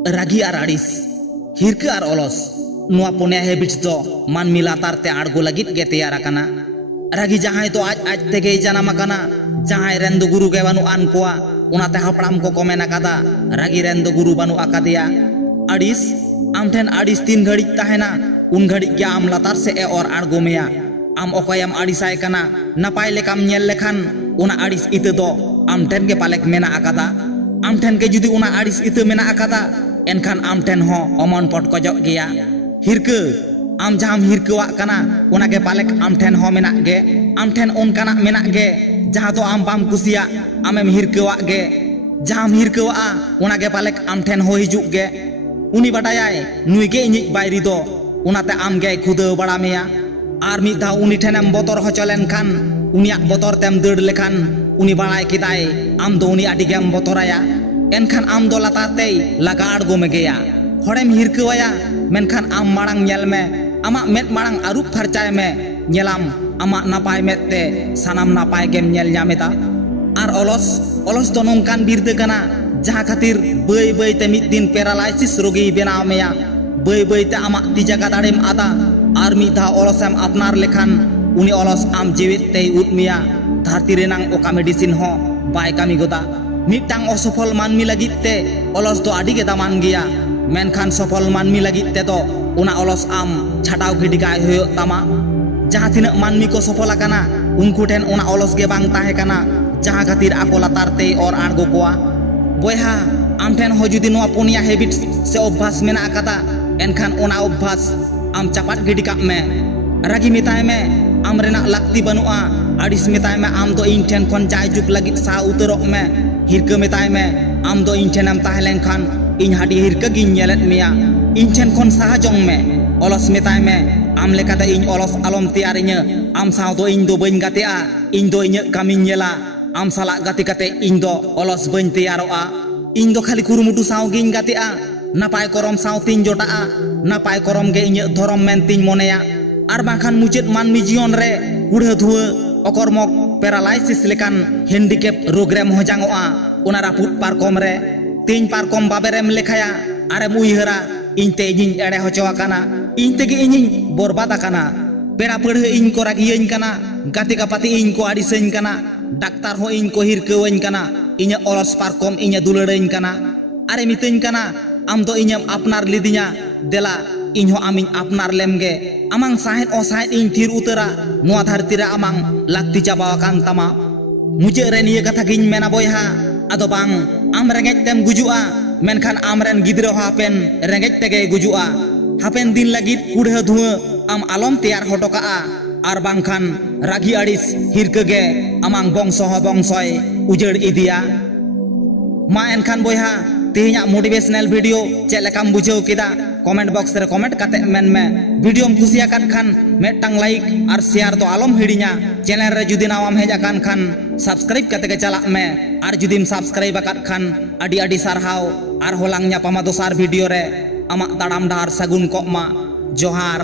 रागी और आड़िस हिरके और अलस नुआ पुनिया हेबिट्स दो मानमी लातार ते आड़गो लगित गे तैयार आकाना। रागी जहां तो आज आज तेगे जानाम आकाना, जहां रेन दो गुरु गे बानु आन कोआ उनाते हापड़ाम को मेन आकादा रागी रेन दो गुरु बानु आकादिया। आड़िस आम ठेन आड़िस 3 घड़ी ताहेना उन घड़ी के आम लातार से ए और आड़गो मेया। आम ओकयम आड़िसाय काना नापाय लेकाम नेल लेखान उना आड़िस इते दो आम ठेन के पालेक मेना आकादा। आम ठेन के जुदी उना आड़िस इते मेना आकादा एनखान आम ठेन हो अमन पट कजक गया। हिरके आम जहां हिरकेवा काना उना के पालेक आम ठेन हो मेना गे। आम ठेन उनकाना मेना गे जहां तो आम बाम कुसिया आमेम हिरकेवा गे। जहां हिरकेवा उना के पालेक आम ठेन हो हिजुक गे। उनी बाटायाय नुई गे इनिक बायरी दो उनाते आम गे खुदे बड़ा मेया। आर मिद धाव उनी ठेनेम बतर होचो लेनखान उनिया बतर तेम दड़ लेखान उनी बाड़ाय किदाय आम दो उनी आडी गेम बतराया। एनखान आम दो लाताते लागा आड़गो में गया। हड़ेम हिरकेवाया मेनखान आम माड़ांग नेल में आमा मेद माड़ांग आरुप फारचाय में नेलाम आमा नापाय मेदते सानाम नापाय गेम नेल ᱧᱟᱢᱮᱫᱟ। आर अलस दो नोंकान बिरदे काना जहां खातिर बई बई ते मिद दिन पैरालाइसिस रोगी बेनाव मेया। बई बई ते आमा ती जागा दाड़ेम आदा आर मिद धाव अलसएम अपनार लेखान उनी अलस आम जीवित ते उद मेया। धरती रेनांग ओका मेडिसिन हो बाय कामी गोदा। मिदटांग असफल मानमी लगित ते अलस दो आडी गे दामान गया। मेनखान सफल मानमी लगित ते तो उना अलस आम छाटाव गिडिगाय होयो तामा। जहां तिना मानमी को सफल आकाना उनको ठेन उना अलस गे बांग ताहे काना जहां खातिर आको लातारते और आड़गो कोआ। बयहा आम ठेन हो जुदी नोआ पुनिया हेबिट्स से अभ्यास मेना आकादा एनखान उना अभ्यास आम चापाट गिडी काप में। रागी मेताय में आम रेना लाक्ति बनुआ। आड़िस मेताय में आम दो इन ठेन खन जाय जुग लगित सा उतरक में। हिरके मेताय में आम दो इन ठेनम ताहे लेनखान इन हाडी हिरके गिन नेलेत मेया। इन ठेन खन साहा जंग में। अलस मेताय में आम लेकाते इन अलस आलम तैयारिnya आम साव दो इन दो बइन गातेआ इन दो इnya kami nyela आम साला गाते काते इन दो अलस बइन तैयारोआ। इन दो खाली कुरुमुटु साव गिन गातेआ नापाय करम साव तीन जोटाआ नापाय करम गे इnya धरम मेन तीन मोनेया। आर बांखान मुचेद मानमी जीवन रे हुड़े धुए अकर्मक पैरालाइसिस लेकान हेंडिकेप रोग्रेम होजांगोआ। उना रापुट पारकम रे तीन पारकम बाबेरेम लेखाया आरेम उइहरा इनते इनिं एड़े होचो आकाना इन तेगे इनिं बरबाद आकाना। पेड़ा पड़े इन को रागियन काना गाते गापाते इन को आड़िसइन काना डाक्तार हो इन को हिरकेवइन काना इnya अलस पारकम इnya दुलड़इन काना। आरे मितइन काना आम दो इnyam अपनार लिदिnya देला इन हो आमिन अपनार लेमगे। आमांग साहेद ओ साहेद इन थिर उतरा नोआ धरती रे आमांग लाक्ति चाबाव आकान तामा। मुझे रे निये कथा गिन मेना बयहा आदो बांग आम रेंगेज तेम गुजुआ मेनखान आमरेन गिद्रो हापेन रेंगेज तेगे गुजुआ। हापेन दिन लगित हुड़े धुए आम आलम तैयार होटोकाआ आर बांखान रागी आड़िस हिरके गे आमांग बंशो हो बंशोय उजड़ इदिया। मा एनखान बयहा तेहिया मोटिवेशनल वीडियो चेक लेकाम बुझाव केदा कमेंट बॉक्स रे कमेंट काते मेन में। वीडियोम कुसिया कात खान मेटांग लाइक और शेयर तो आलम हिड़िया। चैनल रे जुदी नावाम हेज आकान खान सब्सक्राइब काते के चला में और जुदीम सब्सक्राइब आकात खान आडी आडी सारहाव और होलांग ᱧᱟᱯᱟᱢᱟ दोसार वीडियो रे आमा ताड़ाम डार सगुन कोमा। जोहार।